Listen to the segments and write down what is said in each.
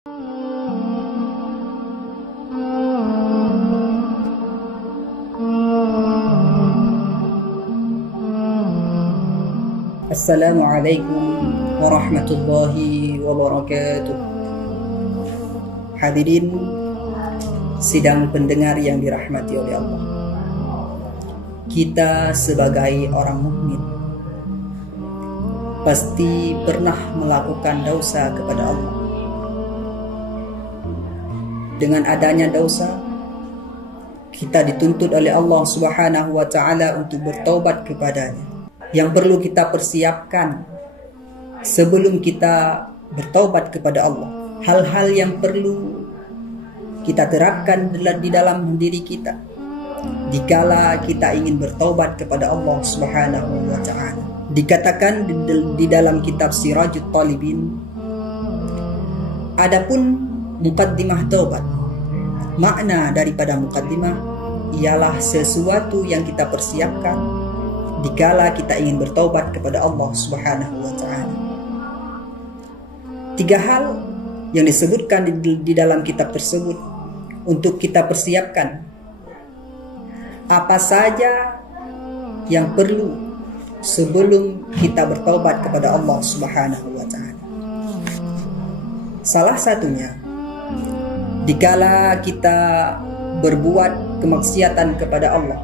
Assalamualaikum warahmatullahi wabarakatuh. Hadirin sidang pendengar yang dirahmati oleh Allah. Kita sebagai orang mukmin pasti pernah melakukan dosa kepada Allah. Dengan adanya dosa, kita dituntut oleh Allah Subhanahu wa taala untuk bertaubat kepadanya. Yang perlu kita persiapkan sebelum kita bertaubat kepada Allah, hal-hal yang perlu kita terapkan di dalam diri kita dikala kita ingin bertaubat kepada Allah Subhanahu wa taala. Dikatakan di dalam kitab Sirajut Talibin, adapun muqaddimah taubat, makna daripada muqaddimah ialah sesuatu yang kita persiapkan dikala kita ingin bertaubat kepada Allah Subhanahu wa taala. 3 hal yang disebutkan di dalam kitab tersebut untuk kita persiapkan. Apa saja yang perlu sebelum kita bertaubat kepada Allah Subhanahu wa taala. Salah satunya, dikala kita berbuat kemaksiatan kepada Allah,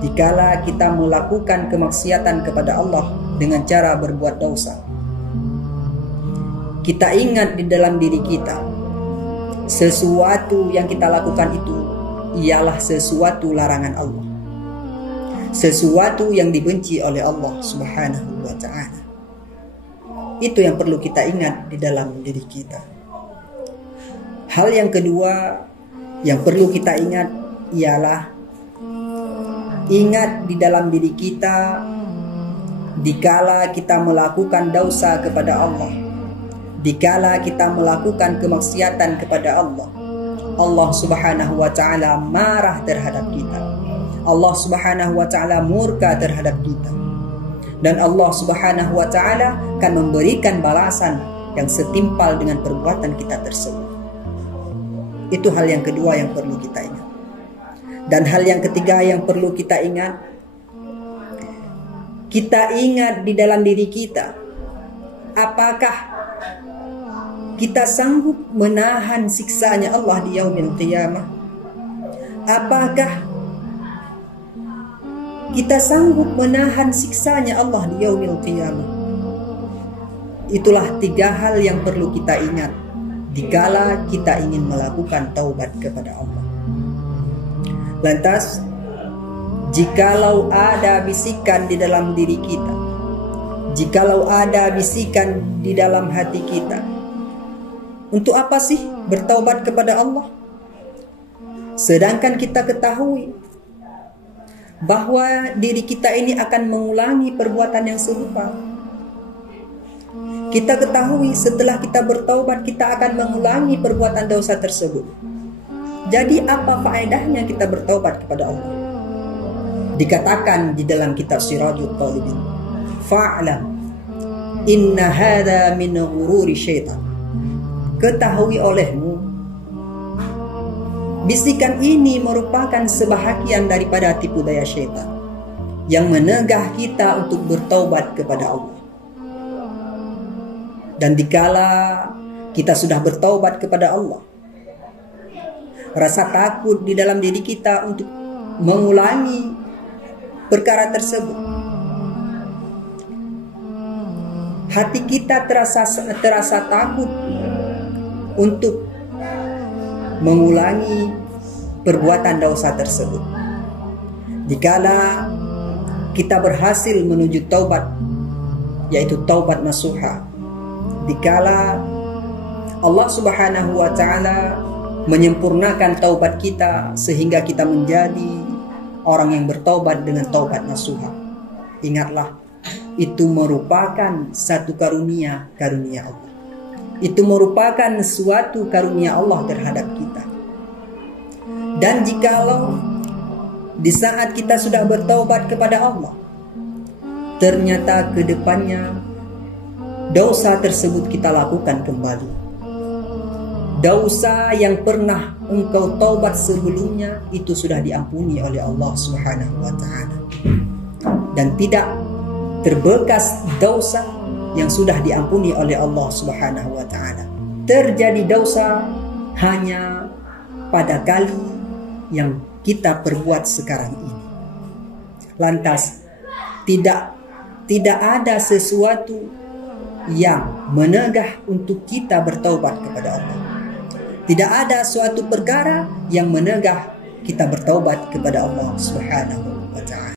dikala kita melakukan kemaksiatan kepada Allah dengan cara berbuat dosa, kita ingat di dalam diri kita sesuatu yang kita lakukan itu ialah sesuatu larangan Allah, sesuatu yang dibenci oleh Allah Subhanahu wa ta'ala. Itu yang perlu kita ingat di dalam diri kita. Hal yang kedua yang perlu kita ingat ialah ingat di dalam diri kita dikala kita melakukan dosa kepada Allah, dikala kita melakukan kemaksiatan kepada Allah, Allah Subhanahu wa taala marah terhadap kita. Allah Subhanahu wa taala murka terhadap kita. Dan Allah Subhanahu wa taala akan memberikan balasan yang setimpal dengan perbuatan kita tersebut. Itu hal yang kedua yang perlu kita ingat. Dan hal yang ketiga yang perlu kita ingat di dalam diri kita, apakah kita sanggup menahan siksanya Allah di yaumil qiyamah? Apakah kita sanggup menahan siksanya Allah di yaumil qiyamah? Itulah 3 hal yang perlu kita ingat dikala kita ingin melakukan taubat kepada Allah. Lantas, jikalau ada bisikan di dalam diri kita, jikalau ada bisikan di dalam hati kita, untuk apa sih bertaubat kepada Allah? Sedangkan kita ketahui bahwa diri kita ini akan mengulangi perbuatan yang serupa. Kita ketahui setelah kita bertaubat kita akan mengulangi perbuatan dosa tersebut. Jadi apa faedahnya kita bertaubat kepada Allah? Dikatakan di dalam kitab Sirajut Talibin, fa'lam inna hadha min ghururi syaitan. Ketahui olehmu, bisikan ini merupakan sebahagian daripada tipu daya syaitan yang menegah kita untuk bertaubat kepada Allah. Dan dikala kita sudah bertaubat kepada Allah, rasa takut di dalam diri kita untuk mengulangi perkara tersebut. Hati kita terasa takut untuk mengulangi perbuatan dosa tersebut. Dikala kita berhasil menuju taubat, yaitu taubat nasuha, dikala Allah Subhanahu wa taala menyempurnakan taubat kita sehingga kita menjadi orang yang bertaubat dengan taubat nasuha, ingatlah itu merupakan satu karunia Allah. Itu merupakan suatu karunia Allah terhadap kita. Dan jikalau di saat kita sudah bertaubat kepada Allah, ternyata ke depannya dosa tersebut kita lakukan kembali, dosa yang pernah engkau taubat sebelumnya itu sudah diampuni oleh Allah Subhanahu wa taala. Dan tidak terbekas dosa yang sudah diampuni oleh Allah Subhanahu wa taala. Terjadi dosa hanya pada kali yang kita perbuat sekarang ini. Lantas tidak ada sesuatu yang menegah untuk kita bertaubat kepada Allah. Tidak ada suatu perkara yang menegah kita bertaubat kepada Allah Subhanahu wa taala.